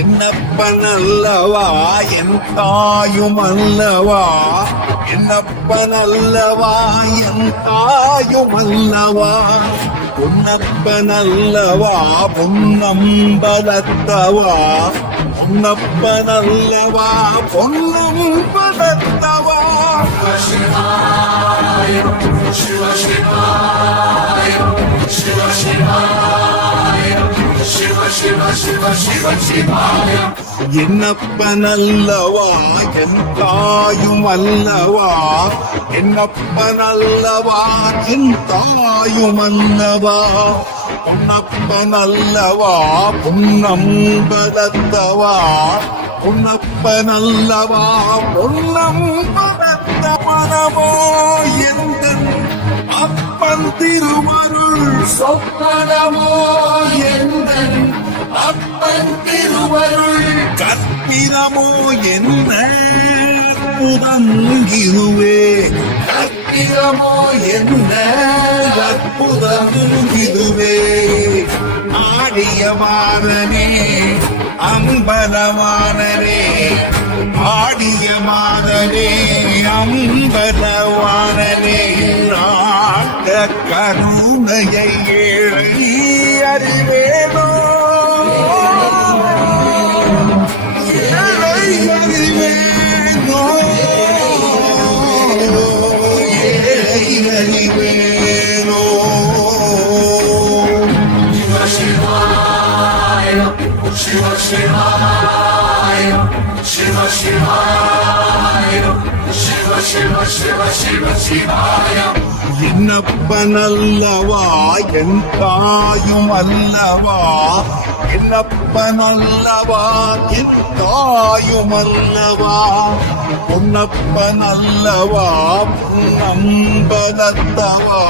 என்னப்பனல்லவா என் தாயுமல்லவா, என்னப்பனல்லவா என் தாயுமல்லவா, பொன்னப்பனல்லவா பொன்னம்பலத்தவா, பொன்னப்பனல்லவா பொன்னம்பலத்தவா. என்னப்பனல்லவா என் தாயும் அல்லவா, என்னப்பனல்லவா என் தாயும் அல்லவா, பொன்னப்பனல்லவா பொன்னம்பலத்தவா, பொன்னப்பனல்லவா பொன்னம்பலத்தவனவோ எந்தன் அப்பன் திருவருள் சொப்பனமோ எந்தன் அப்பன் திருவருள் கற்பிதமோ என்ன அற்புதங்கிருவே, கற்பிதமோ என்ன அற்புதம் இதுவே. ஆடியமானனே அம்பலமானனே, ஆடியமானனே அம்பலமானனே, நாட்ட கருணையை ஏழி அறிவேனோ, அறிவேனோ, அறிவேனோ. Shiva Shivaya, Shiva Shivaya, Shiva Shiva Shiva Shiva Shivaya. என்னப்பனல்லவா என் தாயும் அல்லவா, என்னப்பனல்லவா என் தாயும் அல்லவா, பொன்னப்பனல்லவா பொன்னம்பலத்தவா.